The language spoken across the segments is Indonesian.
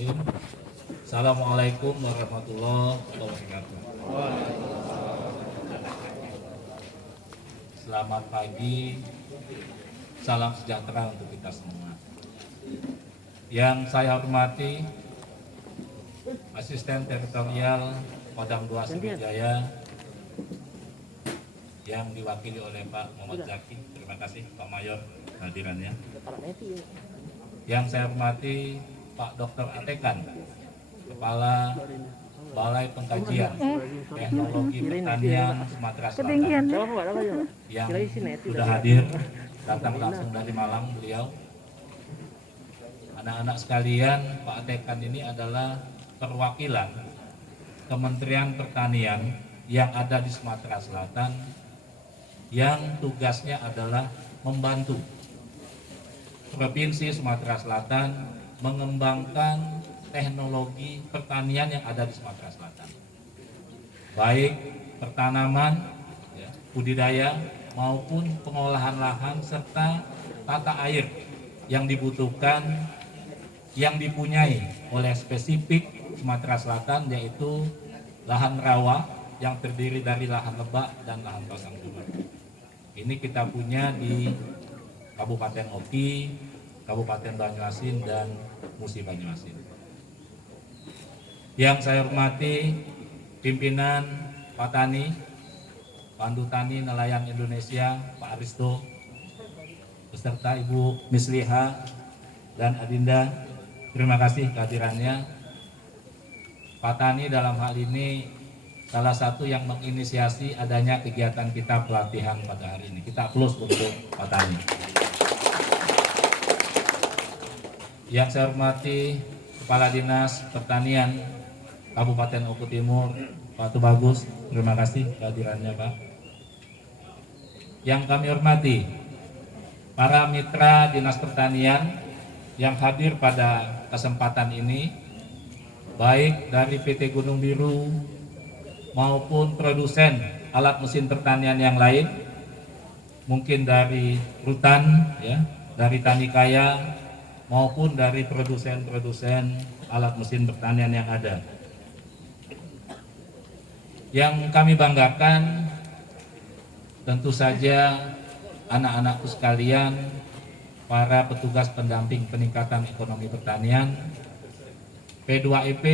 Bismillahirrahmanirrahim. Assalamualaikum warahmatullahi wabarakatuh. Selamat pagi, salam sejahtera untuk kita semua. Yang saya hormati Asisten Teritorial Kodam 2 Sriwijaya yang diwakili oleh Pak Muhammad Zaki. Terima kasih Pak Mayor hadirannya. Yang saya hormati Pak Dr. Atekan, Kepala Balai Pengkajian Teknologi Pertanian Sumatera Selatan, yang sudah hadir, datang langsung dari Malang beliau. Anak-anak sekalian, Pak Atekan ini adalah perwakilan Kementerian Pertanian yang ada di Sumatera Selatan, yang tugasnya adalah membantu Provinsi Sumatera Selatan mengembangkan teknologi pertanian yang ada di Sumatera Selatan, baik pertanaman, budidaya maupun pengolahan lahan serta tata air yang dibutuhkan, yang dipunyai oleh spesifik Sumatera Selatan, yaitu lahan rawa yang terdiri dari lahan lebak dan lahan pasang surut. Ini kita punya di Kabupaten Oki, Kabupaten Banyuasin, dan Musi Banyuasin. Yang saya hormati pimpinan Patani, Pandu Tani Nelayan Indonesia, Pak Aristo, beserta Ibu Misliha dan Adinda, terima kasih kehadirannya. Patani dalam hal ini salah satu yang menginisiasi adanya kegiatan kita pelatihan pada hari ini. Kita plus untuk Patani. Yang saya hormati Kepala Dinas Pertanian Kabupaten Oku Timur, Pak Tubagus, terima kasih kehadirannya Pak. Yang kami hormati para mitra Dinas Pertanian yang hadir pada kesempatan ini, baik dari PT Gunung Biru maupun produsen alat mesin pertanian yang lain, mungkin dari Rutan, dari Tanikaya, maupun dari produsen-produsen alat mesin pertanian yang ada. Yang kami banggakan tentu saja anak-anakku sekalian, para petugas pendamping peningkatan ekonomi pertanian, P2EP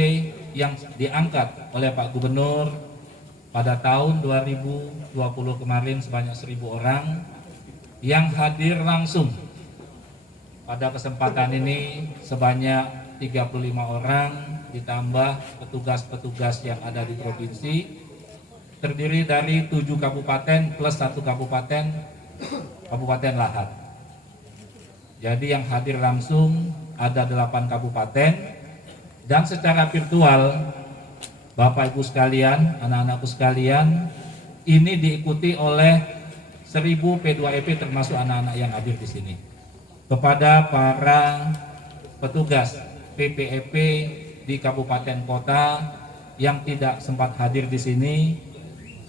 yang diangkat oleh Pak Gubernur pada tahun 2020 kemarin sebanyak 1.000 orang yang hadir langsung. Pada kesempatan ini sebanyak 35 orang ditambah petugas-petugas yang ada di provinsi, terdiri dari 7 kabupaten plus 1 kabupaten Lahat. Jadi yang hadir langsung ada 8 kabupaten, dan secara virtual Bapak Ibu sekalian, anak-anakku sekalian, ini diikuti oleh 1.000 P2EP termasuk anak-anak yang hadir di sini. Kepada para petugas PPEP di kabupaten kota yang tidak sempat hadir di sini,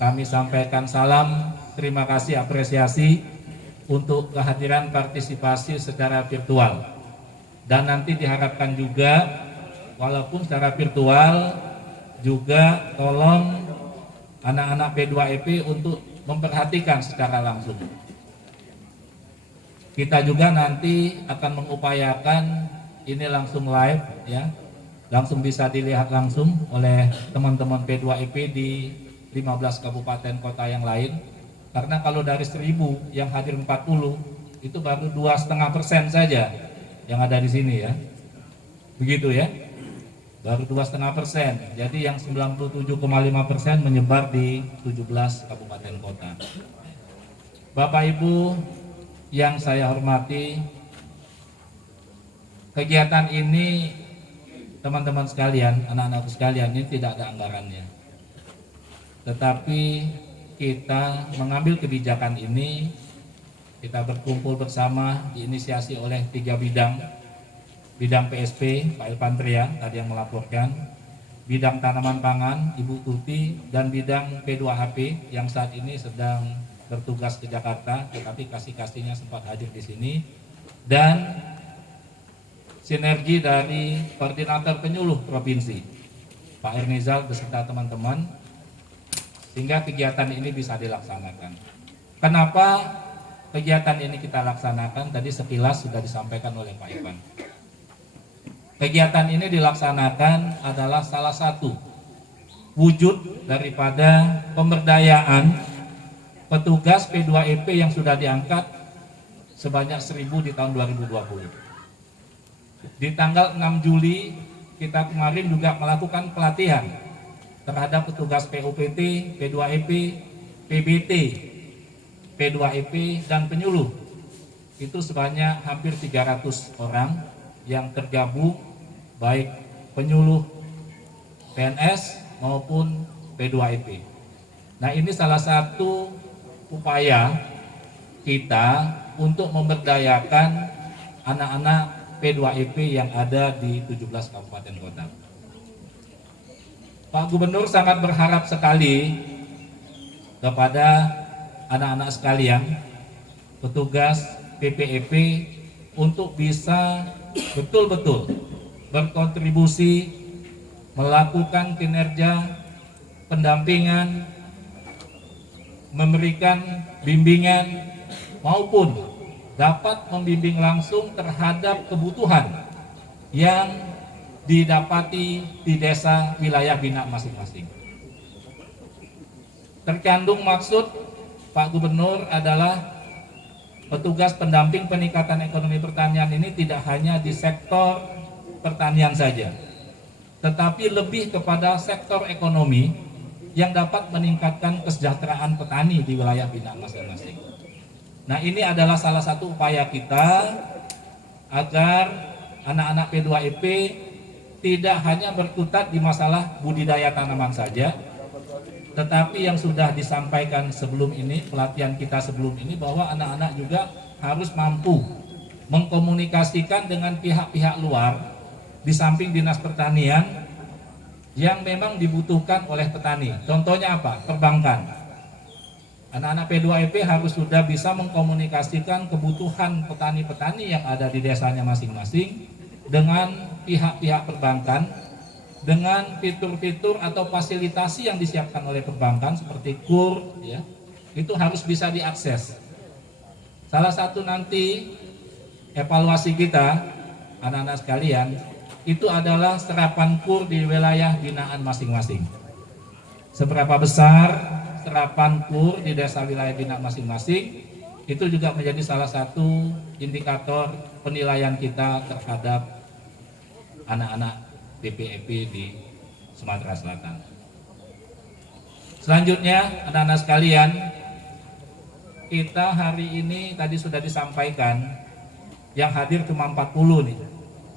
kami sampaikan salam, terima kasih, apresiasi untuk kehadiran partisipasi secara virtual. Dan nanti diharapkan juga, walaupun secara virtual, juga tolong anak-anak P2EP untuk memperhatikan secara langsung. Kita juga nanti akan mengupayakan ini langsung live, langsung bisa dilihat langsung oleh teman-teman P2EP di 15 kabupaten kota yang lain. Karena kalau dari 1.000 yang hadir 40, itu baru 2,5% saja yang ada di sini ya. Begitu ya. Baru 2,5%. Jadi yang 97,5% menyebar di 17 kabupaten kota. Bapak Ibu yang saya hormati, kegiatan ini teman-teman sekalian, anak-anakku sekalian, ini tidak ada anggarannya. Tetapi kita mengambil kebijakan ini, kita berkumpul bersama, diinisiasi oleh 3 bidang PSP, Pak Elpantria tadi yang melaporkan, bidang tanaman pangan, Ibu Tuti, dan bidang P2HP yang saat ini sedang bertugas ke Jakarta, tetapi kasih-kasihnya sempat hadir di sini. Dan sinergi dari koordinator penyuluh provinsi, Pak Ernizal beserta teman-teman, sehingga kegiatan ini bisa dilaksanakan. Kenapa kegiatan ini kita laksanakan? Tadi sekilas sudah disampaikan oleh Pak Ivan. Kegiatan ini dilaksanakan adalah salah satu wujud daripada pemberdayaan petugas P2EP yang sudah diangkat sebanyak 1.000 di tahun 2020. Di tanggal 6 Juli kita kemarin juga melakukan pelatihan terhadap petugas PUPT, P2EP, PBT, P2EP, dan penyuluh. Itu sebanyak hampir 300 orang yang tergabung, baik penyuluh PNS maupun P2EP. Nah, ini salah satu upaya kita untuk memberdayakan anak-anak P2EP yang ada di 17 kabupaten kota. Pak Gubernur sangat berharap sekali kepada anak-anak sekalian, petugas PPEP, untuk bisa betul-betul berkontribusi melakukan kinerja pendampingan, memberikan bimbingan, maupun dapat membimbing langsung terhadap kebutuhan yang didapati di desa wilayah binaan masing-masing. Terkandung maksud Pak Gubernur adalah petugas pendamping peningkatan ekonomi pertanian ini tidak hanya di sektor pertanian saja, tetapi lebih kepada sektor ekonomi yang dapat meningkatkan kesejahteraan petani di wilayah binaan masing-masing. Nah, ini adalah salah satu upaya kita agar anak-anak P2EP tidak hanya berkutat di masalah budidaya tanaman saja, tetapi yang sudah disampaikan sebelum ini, pelatihan kita sebelum ini, bahwa anak-anak juga harus mampu mengkomunikasikan dengan pihak-pihak luar di samping dinas pertanian yang memang dibutuhkan oleh petani. Contohnya apa? Perbankan. Anak-anak P2EP harus sudah bisa mengkomunikasikan kebutuhan petani-petani yang ada di desanya masing-masing dengan pihak-pihak perbankan, dengan fitur-fitur atau fasilitasi yang disiapkan oleh perbankan seperti KUR, ya, itu harus bisa diakses. Salah satu nanti evaluasi kita, anak-anak sekalian, itu adalah serapan KUR di wilayah binaan masing-masing. Seberapa besar serapan KUR di desa wilayah binaan masing-masing, itu juga menjadi salah satu indikator penilaian kita terhadap anak-anak PPEP di Sumatera Selatan. Selanjutnya, anak-anak sekalian, kita hari ini tadi sudah disampaikan yang hadir cuma 40 nih.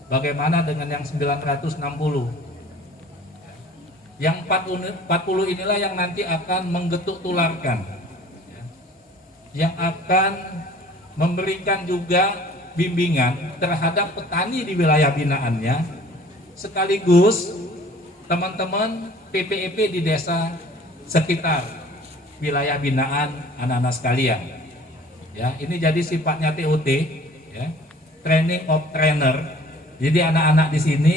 Bagaimana dengan yang 960? Yang 40 inilah yang nanti akan menggetuk tularkan, yang akan memberikan juga bimbingan terhadap petani di wilayah binaannya, sekaligus teman-teman PPEP di desa sekitar wilayah binaan anak-anak sekalian. Ya, ini jadi sifatnya TOT, ya, training of trainer. Jadi anak-anak di sini,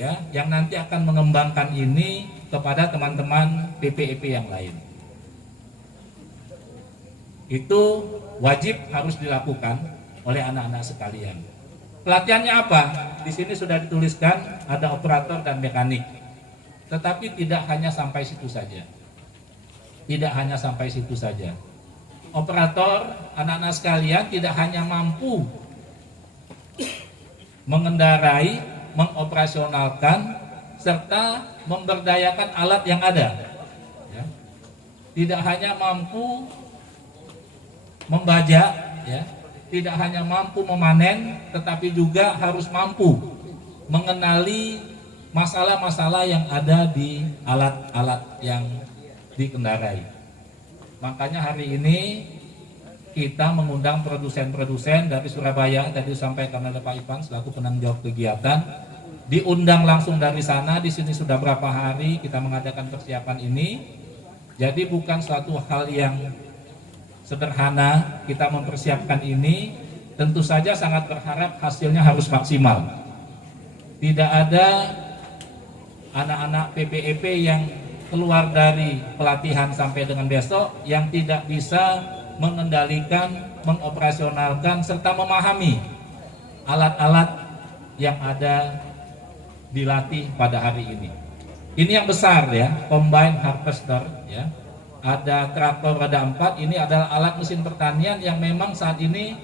ya, yang nanti akan mengembangkan ini kepada teman-teman PPEP yang lain. Itu wajib harus dilakukan oleh anak-anak sekalian. Pelatihannya apa? Di sini sudah dituliskan ada operator dan mekanik. Tetapi tidak hanya sampai situ saja. Tidak hanya sampai situ saja. Operator, anak-anak sekalian, tidak hanya mampu mengendarai, mengoperasionalkan, serta memberdayakan alat yang ada. Ya. Tidak hanya mampu membajak, ya, tidak hanya mampu memanen, tetapi juga harus mampu mengenali masalah-masalah yang ada di alat-alat yang dikendarai. Makanya hari ini kita mengundang produsen-produsen dari Surabaya, tadi disampaikan oleh Pak Ivan selaku penanggung jawab kegiatan, diundang langsung dari sana. Di sini sudah berapa hari kita mengadakan persiapan ini. Jadi bukan suatu hal yang sederhana kita mempersiapkan ini. Tentu saja sangat berharap hasilnya harus maksimal. Tidak ada anak-anak PPEP yang keluar dari pelatihan sampai dengan besok yang tidak bisa mengendalikan, mengoperasionalkan, serta memahami alat-alat yang ada dilatih pada hari ini. Ini yang besar ya, combine harvester ya. Ada traktor roda 4, ini adalah alat mesin pertanian yang memang saat ini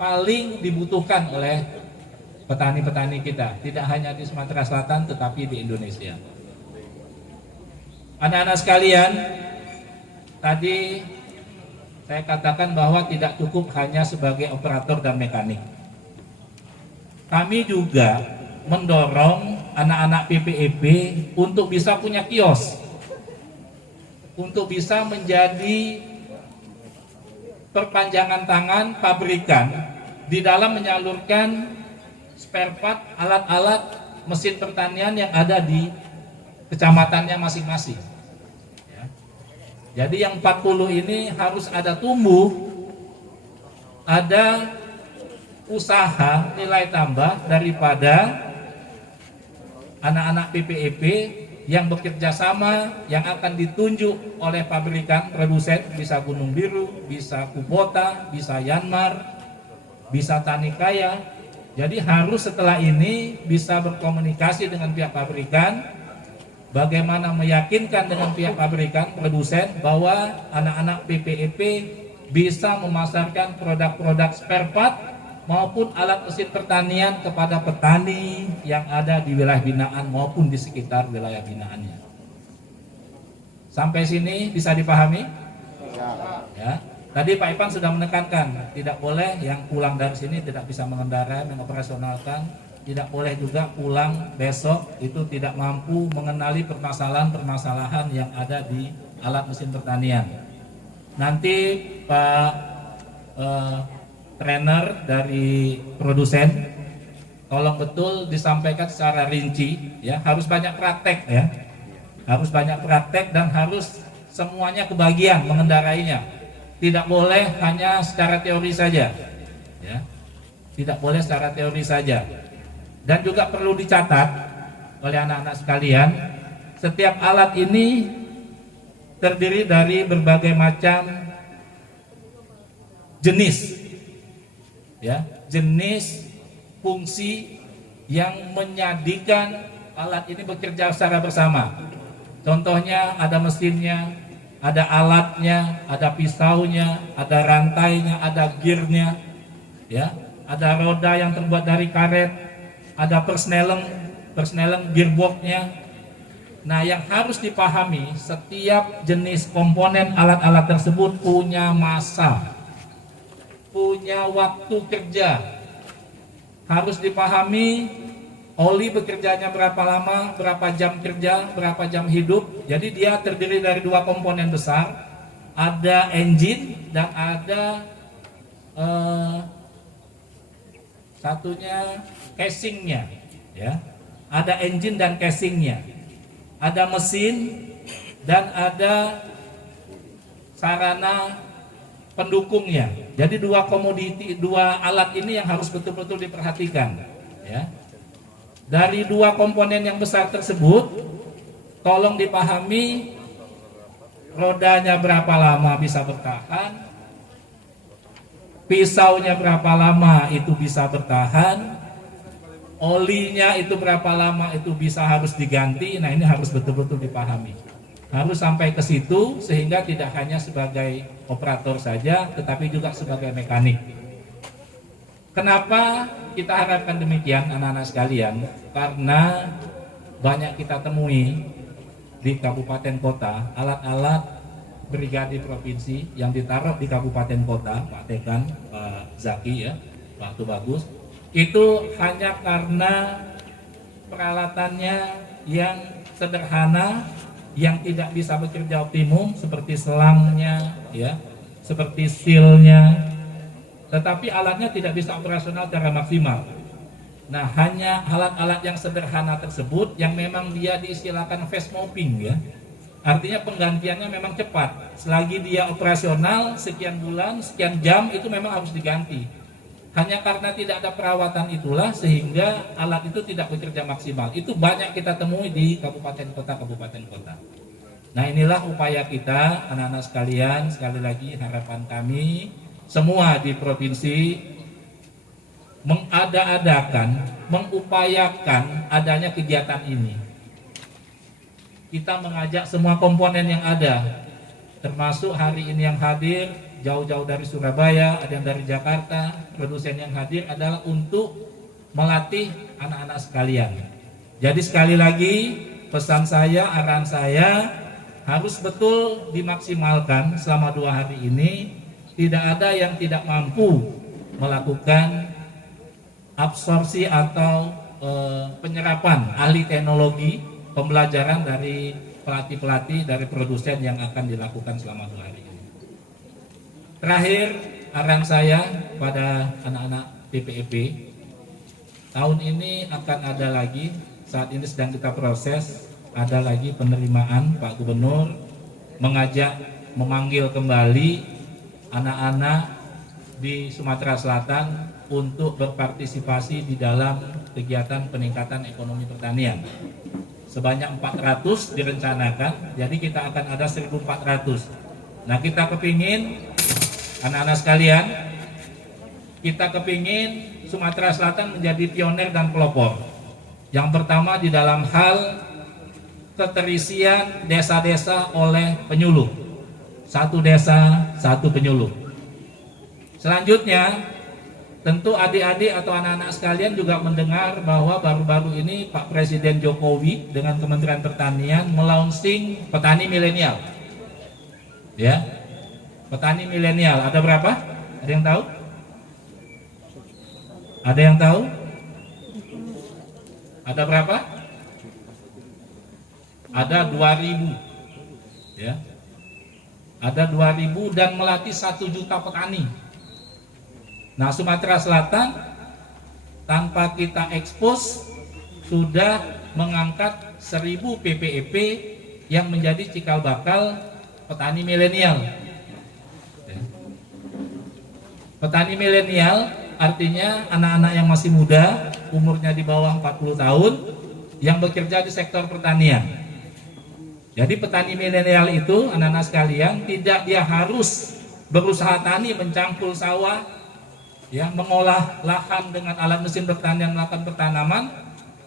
paling dibutuhkan oleh petani-petani kita, tidak hanya di Sumatera Selatan tetapi di Indonesia. Anak-anak sekalian, tadi saya katakan bahwa tidak cukup hanya sebagai operator dan mekanik. Kami juga mendorong anak-anak PPEP untuk bisa punya kios, untuk bisa menjadi perpanjangan tangan pabrikan di dalam menyalurkan spare part, alat-alat mesin pertanian yang ada di kecamatannya masing-masing. Ya. Jadi yang 40 ini harus ada tumbuh, ada usaha nilai tambah daripada anak-anak PPEP yang bekerja sama, yang akan ditunjuk oleh pabrikan produsen, bisa Gunung Biru, bisa Kubota, bisa Yanmar, bisa Tani Kaya. Jadi harus setelah ini bisa berkomunikasi dengan pihak pabrikan, bagaimana meyakinkan dengan pihak pabrikan produsen bahwa anak-anak PPEP bisa memasarkan produk-produk spare part maupun alat mesin pertanian kepada petani yang ada di wilayah binaan maupun di sekitar wilayah binaannya. Sampai sini bisa dipahami? Ya. Tadi Pak Ipan sudah menekankan, tidak boleh yang pulang dari sini tidak bisa mengendarai, mengoperasionalkan, tidak boleh juga pulang besok itu tidak mampu mengenali permasalahan-permasalahan yang ada di alat mesin pertanian. Nanti Pak trainer dari produsen, tolong betul disampaikan secara rinci, ya, harus banyak praktek ya, harus banyak praktek dan harus semuanya kebagian mengendarainya, tidak boleh hanya secara teori saja, ya, tidak boleh secara teori saja. Dan juga perlu dicatat oleh anak-anak sekalian, setiap alat ini terdiri dari berbagai macam jenis. Ya, jenis fungsi yang menjadikan alat ini bekerja secara bersama. Contohnya ada mesinnya, ada alatnya, ada pisaunya, ada rantainya, ada gearnya, ya, ada roda yang terbuat dari karet, ada persneleng gearboxnya. Nah, yang harus dipahami, setiap jenis komponen alat-alat tersebut punya massa, punya waktu kerja. Harus dipahami oli bekerjanya berapa lama, berapa jam kerja, berapa jam hidup. Jadi dia terdiri dari dua komponen besar, ada engine dan ada satunya casingnya, ya. Ada engine dan casingnya, ada mesin dan ada sarana pendukungnya. Jadi dua komoditi, dua alat ini yang harus betul-betul diperhatikan, ya. Dari dua komponen yang besar tersebut, tolong dipahami rodanya berapa lama bisa bertahan, pisaunya berapa lama itu bisa bertahan, olinya itu berapa lama itu bisa harus diganti. Nah, ini harus betul-betul dipahami. Harus sampai ke situ sehingga tidak hanya sebagai operator saja tetapi juga sebagai mekanik. Kenapa kita harapkan demikian anak-anak sekalian? Karena banyak kita temui di kabupaten kota alat-alat brigade provinsi yang ditaruh di kabupaten kota, Pak Tekan, Pak Zaki ya, Pak Bagus, itu hanya karena peralatannya yang sederhana, yang tidak bisa bekerja optimum, seperti selangnya, ya, seperti sealnya, tetapi alatnya tidak bisa operasional secara maksimal. Nah, hanya alat-alat yang sederhana tersebut yang memang dia diistilahkan fast moving, ya, artinya penggantiannya memang cepat. Selagi dia operasional sekian bulan, sekian jam itu memang harus diganti. hanya karena tidak ada perawatan itulah sehingga alat itu tidak bekerja maksimal. Itu banyak kita temui di kabupaten kota. Nah, inilah upaya kita anak-anak sekalian, sekali lagi harapan kami semua di provinsi mengupayakan adanya kegiatan ini. Kita mengajak semua komponen yang ada, termasuk hari ini yang hadir jauh-jauh dari Surabaya, ada yang dari Jakarta. Produsen yang hadir adalah untuk melatih anak-anak sekalian. Jadi sekali lagi pesan saya, arahan saya harus betul dimaksimalkan selama 2 hari ini. Tidak ada yang tidak mampu melakukan absorpsi atau penyerapan ahli teknologi pembelajaran dari pelatih-pelatih dari produsen yang akan dilakukan selama 2 hari ini. Terakhir, arahan saya pada anak-anak PPEP, tahun ini akan ada lagi, saat ini sedang kita proses, ada lagi penerimaan Pak Gubernur memanggil kembali anak-anak di Sumatera Selatan untuk berpartisipasi di dalam kegiatan peningkatan ekonomi pertanian. Sebanyak 400 direncanakan, jadi kita akan ada 1.400. Nah, kita kepingin anak-anak sekalian, kita kepingin Sumatera Selatan menjadi pioner dan pelopor. Yang pertama di dalam hal keterisian desa-desa oleh penyuluh. 1 desa, 1 penyuluh. Selanjutnya, tentu adik-adik atau anak-anak sekalian juga mendengar bahwa baru-baru ini Pak Presiden Jokowi dengan Kementerian Pertanian melaunching petani milenial. Ya. Petani milenial ada berapa? Ada yang tahu? Ada yang tahu? Ada berapa? Ada 2.000. Ya. Ada 2.000 dan melatih 1 juta petani. Nah, Sumatera Selatan tanpa kita ekspos sudah mengangkat 1.000 PPEP yang menjadi cikal bakal petani milenial. Petani milenial artinya anak-anak yang masih muda, umurnya di bawah 40 tahun, yang bekerja di sektor pertanian. Jadi petani milenial itu, anak-anak sekalian, tidak dia harus berusaha tani, mencangkul sawah, ya, mengolah lahan dengan alat mesin pertanian, melakukan pertanaman,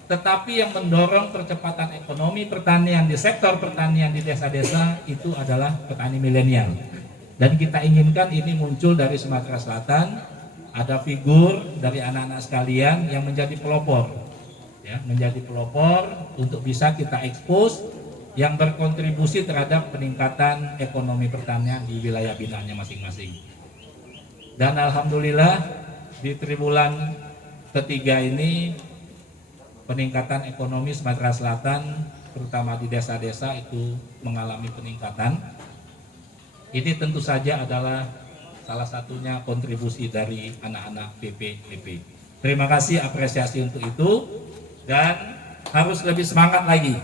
tetapi yang mendorong percepatan ekonomi pertanian di sektor pertanian di desa-desa itu adalah petani milenial. Dan kita inginkan ini muncul dari Sumatera Selatan, ada figur dari anak-anak sekalian yang menjadi pelopor, ya, menjadi pelopor untuk bisa kita ekspos yang berkontribusi terhadap peningkatan ekonomi pertanian di wilayah binaannya masing-masing. Dan alhamdulillah di triwulan ketiga ini peningkatan ekonomi Sumatera Selatan terutama di desa-desa itu mengalami peningkatan. Ini tentu saja adalah salah satunya kontribusi dari anak-anak PPEP. Terima kasih, apresiasi untuk itu, dan harus lebih semangat lagi.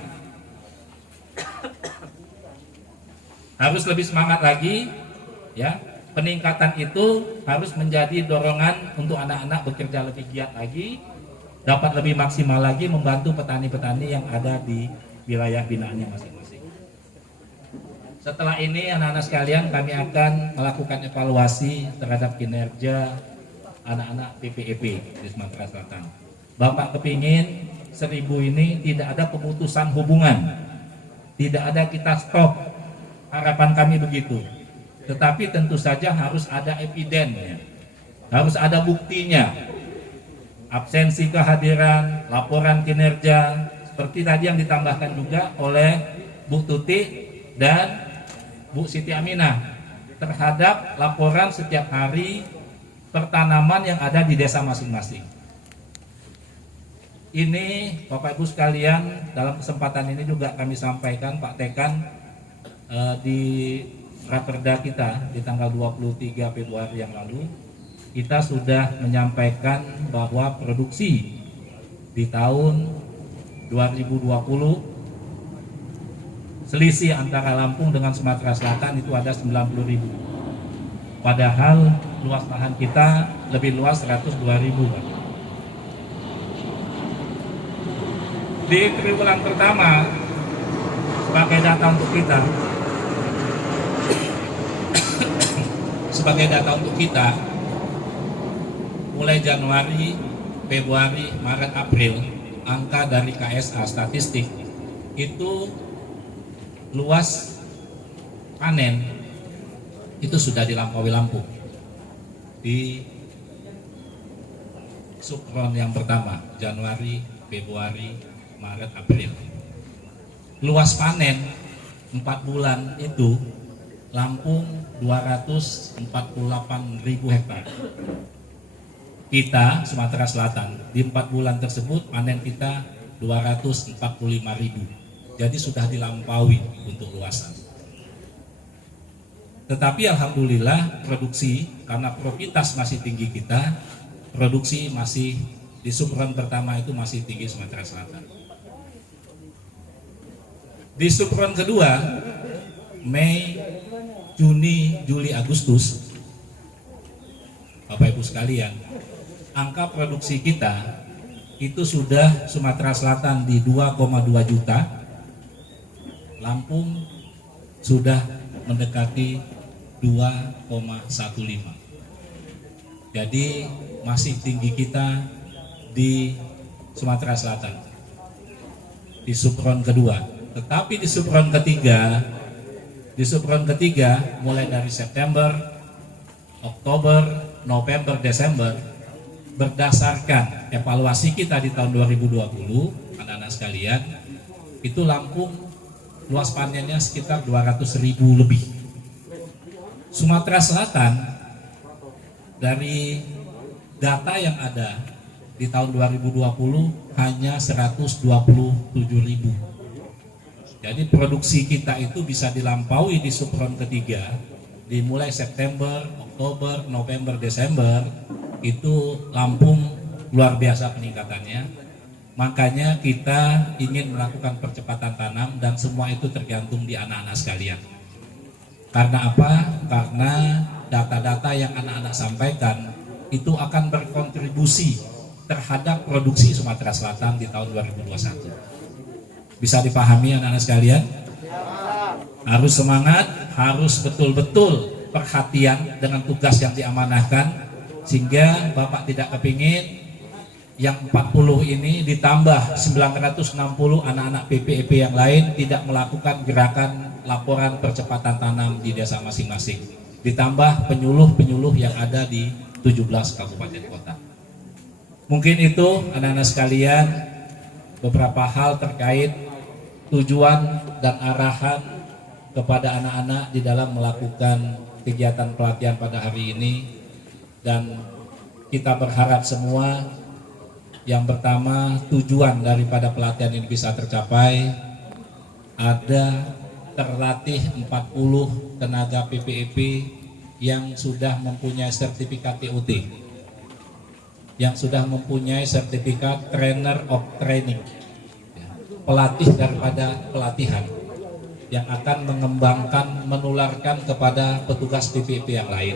Harus lebih semangat lagi, ya. Peningkatan itu harus menjadi dorongan untuk anak-anak bekerja lebih giat lagi, dapat lebih maksimal lagi membantu petani-petani yang ada di wilayah binaannya masing-masing. Setelah ini anak-anak sekalian kami akan melakukan evaluasi terhadap kinerja anak-anak PPEP di Sumatera Selatan. Bapak kepingin 1.000 ini tidak ada pemutusan hubungan, tidak ada kita stop, harapan kami begitu. Tetapi tentu saja harus ada evidennya, harus ada buktinya. Absensi kehadiran, laporan kinerja, seperti tadi yang ditambahkan juga oleh Bu Tuti dan Bu Siti Aminah terhadap laporan setiap hari pertanaman yang ada di desa masing-masing. Ini Bapak Ibu sekalian, dalam kesempatan ini juga kami sampaikan Pak Tekan di Raperda kita di tanggal 23 Februari yang lalu, kita sudah menyampaikan bahwa produksi di tahun 2020 selisih antara Lampung dengan Sumatera Selatan itu ada 90.000. Padahal luas lahan kita lebih luas 102.000, Pak. Di triwulan pertama, sebagai data untuk kita, mulai Januari, Februari, Maret, April, angka dari KSA statistik itu luas panen itu sudah dilampaui Lampung di subron yang pertama, Januari, Februari, Maret, April. Luas panen 4 bulan itu Lampung 248.000 hektar. Kita Sumatera Selatan di 4 bulan tersebut panen kita 245.000. Jadi sudah dilampaui untuk luasan. Tetapi alhamdulillah produksi, karena profitas masih tinggi kita, produksi masih di subron pertama itu masih tinggi Sumatera Selatan. Di subron kedua, Mei, Juni, Juli, Agustus, Bapak Ibu sekalian, angka produksi kita itu sudah Sumatera Selatan di 2,2 juta, Lampung sudah mendekati 2,15. Jadi masih tinggi kita di Sumatera Selatan di subron kedua. Tetapi di subron ketiga mulai dari September, Oktober, November, Desember, berdasarkan evaluasi kita di tahun 2020, anak-anak sekalian, itu Lampung luas panennya sekitar 200.000 lebih. Sumatera Selatan dari data yang ada di tahun 2020 hanya 127.000. Jadi produksi kita itu bisa dilampaui di subron ketiga dimulai September, Oktober, November, Desember. Itu Lampung luar biasa peningkatannya. Makanya kita ingin melakukan percepatan tanam dan semua itu tergantung di anak-anak sekalian. Karena apa? Karena data-data yang anak-anak sampaikan itu akan berkontribusi terhadap produksi Sumatera Selatan di tahun 2021. Bisa dipahami anak-anak sekalian? Harus semangat, harus betul-betul perhatian dengan tugas yang diamanahkan, sehingga Bapak tidak kepingin yang 40 ini ditambah 960 anak-anak PPEP yang lain tidak melakukan gerakan laporan percepatan tanam di desa masing-masing. Ditambah penyuluh-penyuluh yang ada di 17 kabupaten kota. Mungkin itu anak-anak sekalian beberapa hal terkait tujuan dan arahan kepada anak-anak di dalam melakukan kegiatan pelatihan pada hari ini. Dan kita berharap semua, yang pertama, tujuan daripada pelatihan ini bisa tercapai. Ada terlatih 40 tenaga PPEP yang sudah mempunyai sertifikat TOT, yang sudah mempunyai sertifikat Trainer of Training, pelatih daripada pelatihan, yang akan mengembangkan, menularkan kepada petugas PPEP yang lain,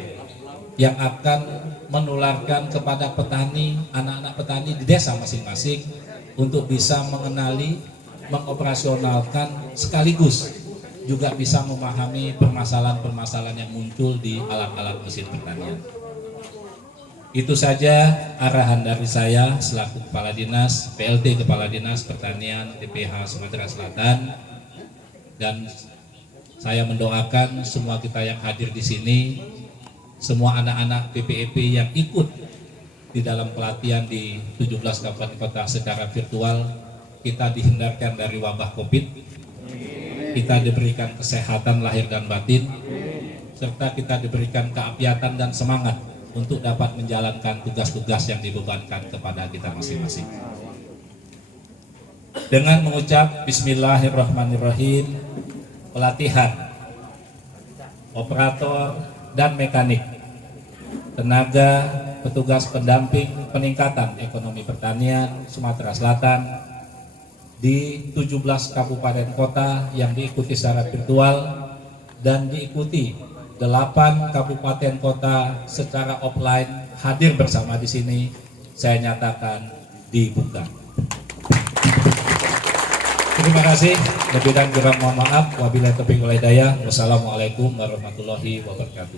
yang akan menularkan kepada petani, anak-anak petani di desa masing-masing untuk bisa mengenali, mengoperasionalkan, sekaligus juga bisa memahami permasalahan-permasalahan yang muncul di alat-alat mesin pertanian. Itu saja arahan dari saya selaku Kepala Dinas, PLT Kepala Dinas Pertanian TPH Sumatera Selatan, dan saya mendoakan semua kita yang hadir di sini, semua anak-anak PPEP yang ikut di dalam pelatihan di 17 kabupaten kota secara virtual, kita dihindarkan dari wabah COVID, kita diberikan kesehatan lahir dan batin, serta kita diberikan keapiatan dan semangat untuk dapat menjalankan tugas-tugas yang dibebankan kepada kita masing-masing. Dengan mengucap Bismillahirrahmanirrahim, pelatihan operator dan mekanik, tenaga petugas pendamping peningkatan ekonomi pertanian Sumatera Selatan di 17 kabupaten kota yang diikuti secara virtual dan diikuti 8 kabupaten kota secara offline hadir bersama di sini, saya nyatakan dibuka. Terima kasih. Lebih dan kurang mohon maaf. Wabillahi taufiq wal hidayah. Wassalamualaikum warahmatullahi wabarakatuh.